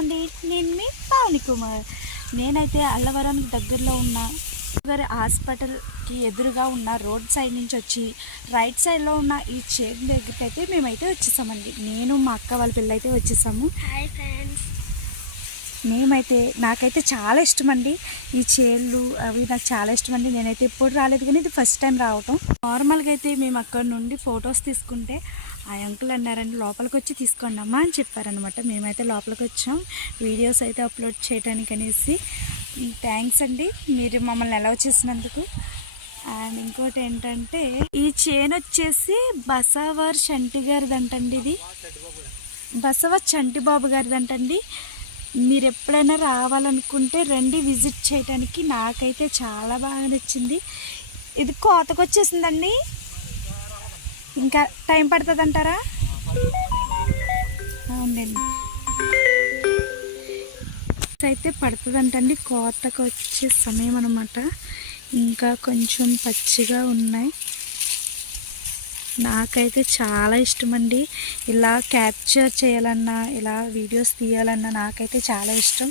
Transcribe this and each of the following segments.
అండి. నేను మీ పావని కుమార్. నేనైతే అల్లవరం దగ్గరలో ఉన్న గారి హాస్పిటల్కి ఎదురుగా ఉన్న రోడ్ సైడ్ నుంచి వచ్చి రైట్ సైడ్లో ఉన్న ఈ చేను దగ్గరికి అయితే మేమైతే వచ్చేసామండి. నేను మా అక్క వాళ్ళ పిల్ల అయితే వచ్చేసాము. Hi friends. మేమైతే నాకైతే చాలా ఇష్టం అండి ఈ చేళ్ళు అవి నాకు చాలా ఇష్టం అండి. నేనైతే ఎప్పుడు రాలేదు కానీ ఇది ఫస్ట్ టైం రావటం. నార్మల్గా అయితే మేము అక్కడ నుండి ఫొటోస్ తీసుకుంటే ఆ అంకుల్ అన్నారండి లోపలికి వచ్చి తీసుకోండి అమ్మా అని చెప్పారనమాట. మేమైతే లోపలికి వచ్చాం వీడియోస్ అయితే అప్లోడ్ చేయడానికి అనేసి. థ్యాంక్స్ అండి మీరు మమ్మల్ని అలౌ చేసినందుకు. అండ్ ఇంకోటి ఏంటంటే ఈ చేను వచ్చేసి బసవర్ చంటి గారిదంటండి. ఇది బసవ చంటిబాబు గారిదంటండి. మీరు ఎప్పుడైనా రావాలనుకుంటే రండి విజిట్ చేయడానికి. నాకైతే చాలా బాగా నచ్చింది. ఇది కోతకు వచ్చేసిందండి, ఇంకా టైం పడుతుంది అంటారా? అవునండి అయితే పడుతుందంటండి, కోతకు వచ్చే సమయం అన్నమాట. ఇంకా కొంచెం పచ్చిగా ఉన్నాయి. నాకైతే చాలా ఇష్టమండి ఇలా క్యాప్చర్ చేయాలన్నా ఇలా వీడియోస్ తీయాలన్నా నాకైతే చాలా ఇష్టం.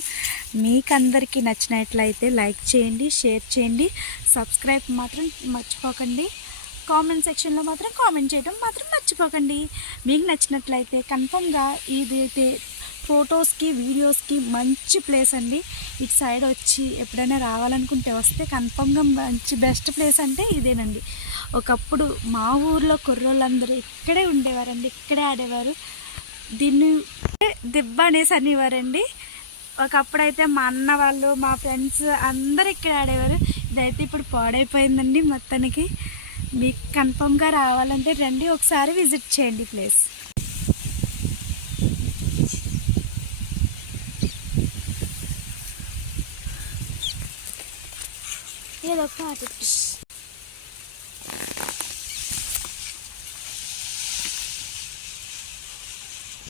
మీకు అందరికీ నచ్చినట్లయితే లైక్ చేయండి, షేర్ చేయండి, సబ్స్క్రైబ్ మాత్రం మర్చిపోకండి. కామెంట్ సెక్షన్లో మాత్రం కామెంట్ చేయడం మాత్రం మర్చిపోకండి. మీకు నచ్చినట్లయితే కన్ఫర్మ్గా ఇదైతే ఫొటోస్కి వీడియోస్కి మంచి ప్లేస్ అండి. ఇటు సైడ్ వచ్చి ఎప్పుడైనా రావాలనుకుంటే వస్తే కన్ఫర్మ్గా మంచి బెస్ట్ ప్లేస్ అంటే ఇదేనండి. ఒకప్పుడు మా ఊర్లో కుర్రోళ్ళందరూ ఇక్కడే ఉండేవారండి, ఇక్కడే ఆడేవారు. దీన్ని దెబ్బ అనేసి అనేవారండి. ఒకప్పుడైతే మా అన్న వాళ్ళు మా ఫ్రెండ్స్ అందరూ ఇక్కడ ఆడేవారు. ఇదైతే ఇప్పుడు పాడైపోయిందండి మొత్తానికి. మీకు కన్ఫర్మ్గా రావాలంటే రండి, ఒకసారి విజిట్ చేయండి ప్లేస్. ఏదో పాట